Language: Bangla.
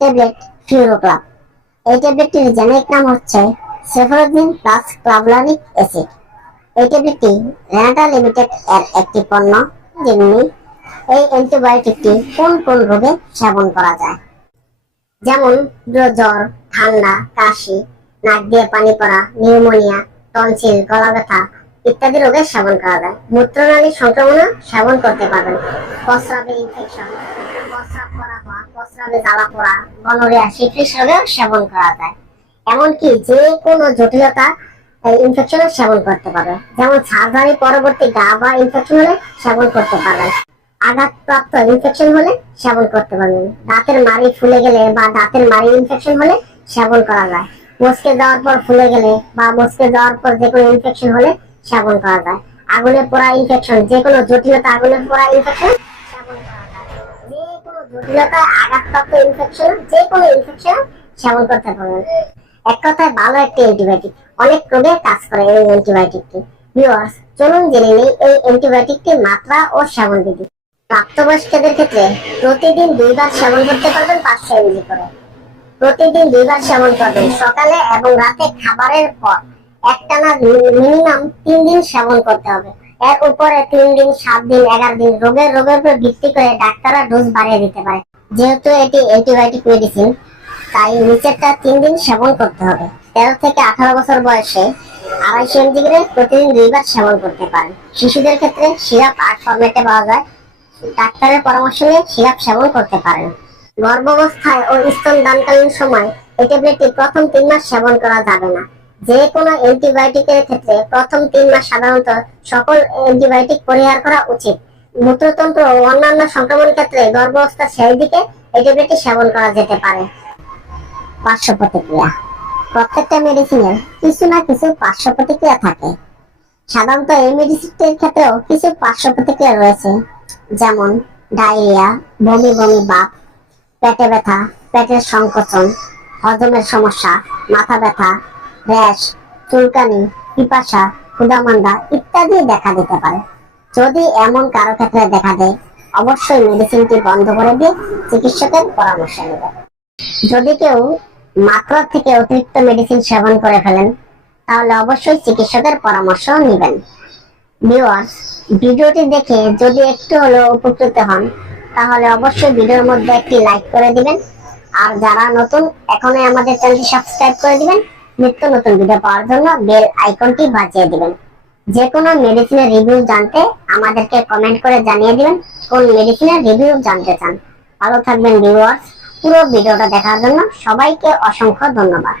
ট্যাবলেট ফিউরোক্লাব এই ট্যাবলেটটির জেনেরিক নাম হচ্ছে প্লাস অ্যাসিড। এই ট্যাবলেটটি রেনাটা লিমিটেড এর একটি পণ্য, যেমনি এই অ্যান্টিবায়োটিকটি কোন কোন রোগে সেবন করা যায়। যেমন জ্বর ঠান্ডা, কাশি, নাক দিয়ে পানি পড়া, নিউমোনিয়া, টনসিল, গলা ব্যথা ইত্যাদি রোগের সেবন করা যায়। মূত্রনালীর সংক্রমণ সেবন করতে পারবেন। প্রস্রাবে ইনফেকশন প্রস্রাব করা জ্বালা পোড়া গনোরিয়া সেবন করা যায়। এমনকি যে কোনো জটিলতা সেবন করতে যেমন সার্জারি পরবর্তী গা বা ইনফেকশন হলে সেবন করতে পারবেন আঘাতপ্রাপ্ত ইনফেকশন হলে সেবন করতে পারবেন দাঁতের মাড়ি ফুলে গেলে বা দাঁতের মাড়ি ইনফেকশন হলে সেবন করা যায়। মস্কে যাওয়ার পর ফুলে গেলে বা মস্কে যাওয়ার পর যে কোনো ইনফেকশন হলে সেবন করা যায়। আগুনে পোড়া ইনফেকশন যে কোনো জটিলতা, আগুনে পোড়া ইনফেকশন আঘাতপ্রাপ্ত ইনফেকশন যে কোনো ইনফেকশন সেবন করতে পারবেন। এক কথায় ভালো একটি অ্যান্টিবায়োটিক অনেক রোগে কাজ করে এই অ্যান্টিবায়োটিকটি ভিউয়ার্স চলুন জেনে নিই এই অ্যান্টিবায়োটিকটির মাত্রা ও সেবন বিধি। প্রাপ্তবয়স্কদের ক্ষেত্রে প্রতিদিন দুইবার সেবন করতে পারবেন পাঁচশো এমজি করে। প্রতিদিন দুইবার সেবন করবেন সকালে এবং রাতে খাবারের পর। একটানা মিনিমাম তিন দিন সেবন করতে হবে। এর উপরে তিন দিন, সাত দিন, এগারো দিন রোগের রোগের উপর ভিত্তি করে ডাক্তাররা ডোজ বাড়িয়ে দিতে পারে। যেহেতু এটি অ্যান্টিবায়োটিক মেডিসিন তাই নিচেরটা তিন দিন সেবন করতে হবে। তেরো থেকে আঠারো বছর বয়সে আড়াইশো এমজি করে প্রতিদিন দুইবার সেবন করতে পারেন। শিশুদের ক্ষেত্রে সিরাপ আট ফরম্যাটে পাওয়া যায়। ডাক্তারের পরামর্শ নিয়ে সিরাপ সেবন করতে পারেন। গর্ভাবস্থায় ও স্তন দানকালীন সময় এই ট্যাবলেটটি প্রথম তিন মাস সেবন করা যাবে না। যে কোনো অ্যান্টিবায়োটিকের ক্ষেত্রে প্রথম তিন মাস সাধারণত সকল অ্যান্টিবায়োটিক পরিহার করা উচিত। মূত্রতন্ত্র ও অন্যান্য সংক্রমণ ক্ষেত্রে গর্ভাবস্থার শেষ দিকে ট্যাবলেটটি সেবন করা যেতে পারে। পার্শ্ব প্রতিক্রিয়া। প্রত্যেকটা মেডিসিনের কিছু না কিছু পার্শ্ব প্রতিক্রিয়া থাকে। সাধারণত এই মেডিসিনটির ক্ষেত্রেও কিছু পার্শ্ব প্রতিক্রিয়া রয়েছে। যেমন ডায়রিয়া, বমি বমি ভাব পেটে ব্যথা, পেটের সংকোচন, হজমের সমস্যা, মাথা ব্যথা র্যাশ চুলকানি, পিপাসা ক্ষুদামন্দা ইত্যাদি দেখা দিতে পারে। যদি এমন কারও ক্ষেত্রে দেখা দেয়, অবশ্যই মেডিসিনটি বন্ধ করে দিয়ে চিকিৎসকের পরামর্শ নেবে যদি কেউ মাত্রার থেকে অতিরিক্ত মেডিসিন সেবন করে ফেলেন, তাহলে অবশ্যই চিকিৎসকের পরামর্শ নেবেন। ভিউয়ার্স, ভিডিওটি দেখে যদি একটু হলেও উপকৃত হন, তাহলে অবশ্যই ভিডিওর মধ্যে একটি লাইক করে দিবেন। আর যারা নতুন, এখনই আমাদের চ্যানেলটি সাবস্ক্রাইব করে দিবেন। নিত্য নতুন ভিডিও পাওয়ার জন্য বেল আইকনটি বাজিয়ে দিবেন। যে কোনো মেডিসিনের রিভিউ জানতে আমাদেরকে কমেন্ট করে জানিয়ে দিবেন কোন মেডিসিনের রিভিউ জানতে চান। ভালো থাকবেন ভিউয়ার্স পুরো ভিডিওটা দেখার জন্য সবাইকে অসংখ্য ধন্যবাদ।